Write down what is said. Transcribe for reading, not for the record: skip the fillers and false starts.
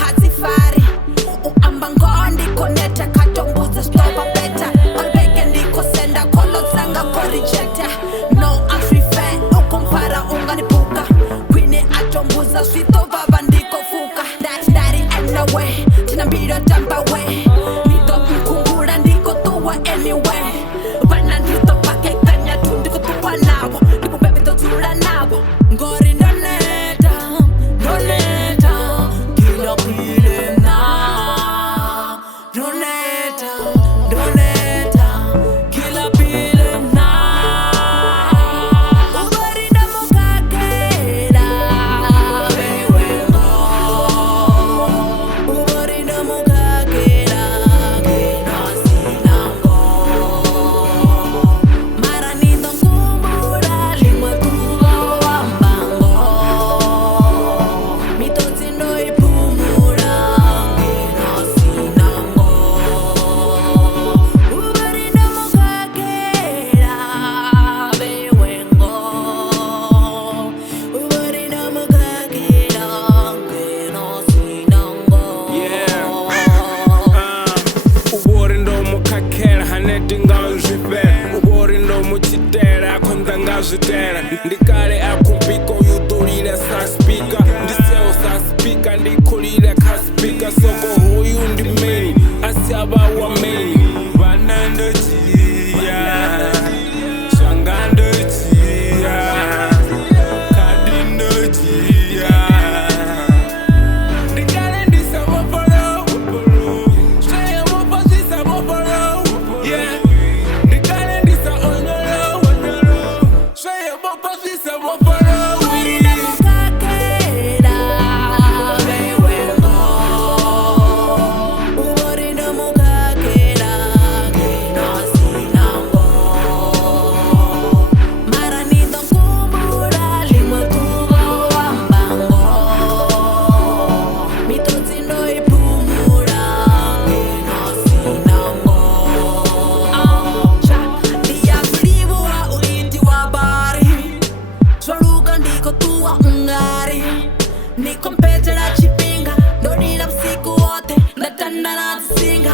hatifari uamba ngoa ndiko neta katombuza stopa beta olbeke ndiko senda kolo zanga korijeta no afrife ukompara unganipuka kwine atombuza swito baba ndiko fuka ndari anyway tinambiro tamba we niko mkungura ndiko tuwa anyway bana ndito pake kanya tu ndiko tuwa nabo ndiko bebe tozura nabo ngori ndoneta kila pile na ndoneta kila pile na ubari ndamukakera bewengo ubari ndamukakera kinasinango mara nindo nkumbura limwe kuba wambango mitotsi ndoipumura kinasinango ubari ndamukakera bewengo ubari ndamukakera kinasinango ubori ndo mukakera haneti ngazvipe ubori ndo muchitera konza ngazvitera ndikale akumbiko yudhurire saspika ndisewo saspika ndikulire kaspika soko huyu ndi main asi ava wa main vana ndojiya shanga ndojiya kadi ndojiya ndikale ndisavopolo straight mopozisavopolo yeah ndikale ndisa onyolo straight mopozisavopolo ubari ndamukakera bewengo ubari ndamukakera kinasinango mara nindo nkumbura limwe kuba wambango mitotsi ndoipumura kinasinango ndiyavulivua uiti wa bari zvaluka ndiko tuwa ungari niko mpetera chipinga ndodira usiku wote ndatanda nadzisinga